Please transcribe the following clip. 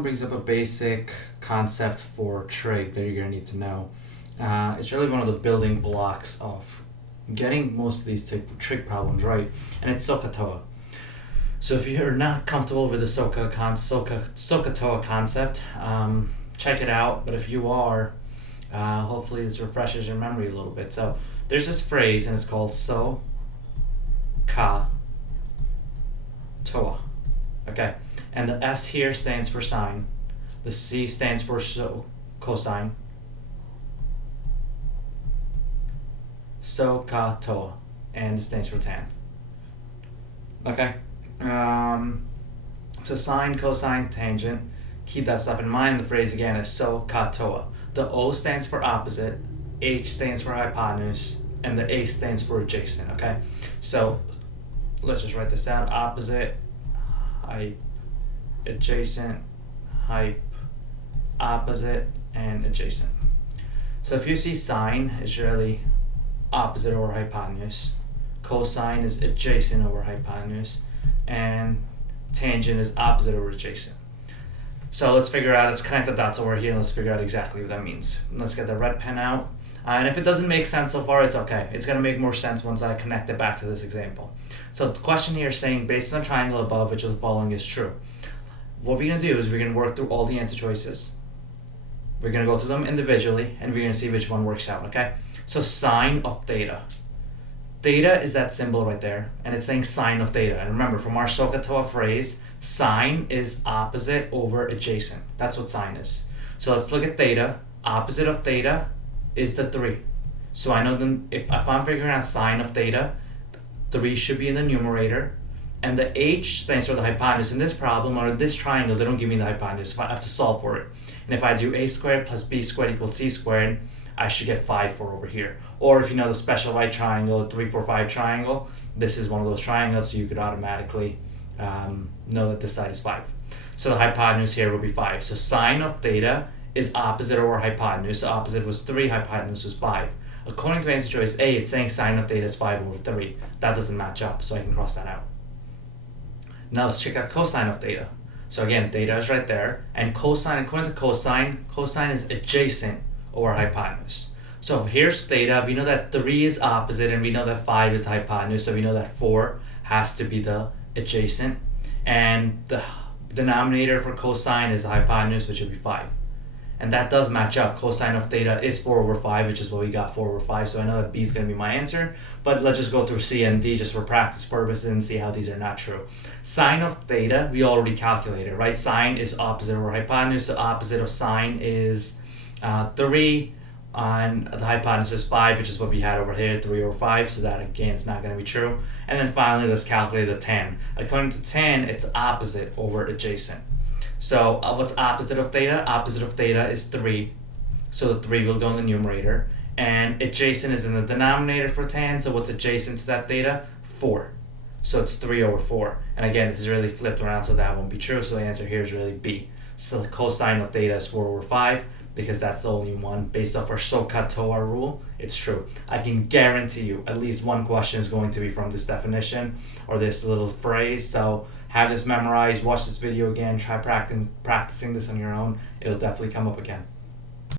Brings up a basic concept for trig that you're going to need to know. It's really one of the building blocks of getting most of these trig problems right, and it's SOHCAHTOA. So if you're not comfortable with the SOHCAHTOA concept, check it out, but if you are, hopefully this refreshes your memory a little bit. So there's this phrase, and it's called SOHCAHTOA. Okay, and the S here stands for sine, the C stands for cosine. SOHCAHTOA, and it stands for tan. Okay, so sine, cosine, tangent. Keep that stuff in mind. The phrase again is SOHCAHTOA. The O stands for opposite, H stands for hypotenuse, and the A stands for adjacent. Okay, so let's just write this down: opposite, hype, adjacent, hype, opposite, and adjacent. So if you see sine, it's really opposite over hypotenuse, cosine is adjacent over hypotenuse, and tangent is opposite over adjacent. So let's connect the dots over here, and let's figure out exactly what that means. Let's get the red pen out. And if it doesn't make sense so far, it's okay. It's going to make more sense once I connect it back to this example. So the question here is saying, based on the triangle above, which of the following is true? What we're going to do is we're going to work through all the answer choices. We're going to go through them individually, and we're going to see which one works out, okay? So sine of theta. Theta is that symbol right there, and it's saying sine of theta. And remember, from our SOHCAHTOA phrase, sine is opposite over adjacent. That's what sine is. So let's look at theta. Opposite of theta is the 3. So I know then if I'm figuring out sine of theta, 3 should be in the numerator, and the H stands for the hypotenuse. In this problem, or this triangle, they don't give me the hypotenuse, so I have to solve for it. And if I do a squared plus b squared equals c squared, I should get 5 for over here. Or if you know the special right triangle, 3, 4, 5 triangle, this is one of those triangles, so you could automatically know that this side is 5. So the hypotenuse here will be 5. So sine of theta is opposite over hypotenuse. So opposite was 3, hypotenuse was 5. According to answer choice A, it's saying sine of theta is 5 over 3. That doesn't match up, so I can cross that out. Now let's check out cosine of theta. So again, theta is right there, and cosine, according to cosine is adjacent over hypotenuse. So here's theta. We know that 3 is opposite, and we know that 5 is the hypotenuse, so we know that 4 has to be the adjacent, and the denominator for cosine is the hypotenuse, which would be 5. And that does match up. Cosine of theta is 4 over 5, which is what we got, 4 over 5. So I know that B is going to be my answer. But let's just go through C and D just for practice purposes and see how these are not true. Sine of theta, we already calculated, right? Sine is opposite over hypotenuse. So opposite of sine is 3. And the hypotenuse is 5, which is what we had over here, 3 over 5. So that, again, is not going to be true. And then finally, let's calculate the tan. According to tan, it's opposite over adjacent. So what's opposite of theta? Opposite of theta is 3. So the 3 will go in the numerator. And adjacent is in the denominator for tan. So what's adjacent to that theta? 4. So it's 3 over 4. And again, this is really flipped around, so that won't be true. So the answer here is really B. So the cosine of theta is 4 over 5, because that's the only one. Based off our SOHCAHTOA rule, it's true. I can guarantee you at least one question is going to be from this definition or this little phrase. So have this memorized, watch this video again, try practicing this on your own. It'll definitely come up again.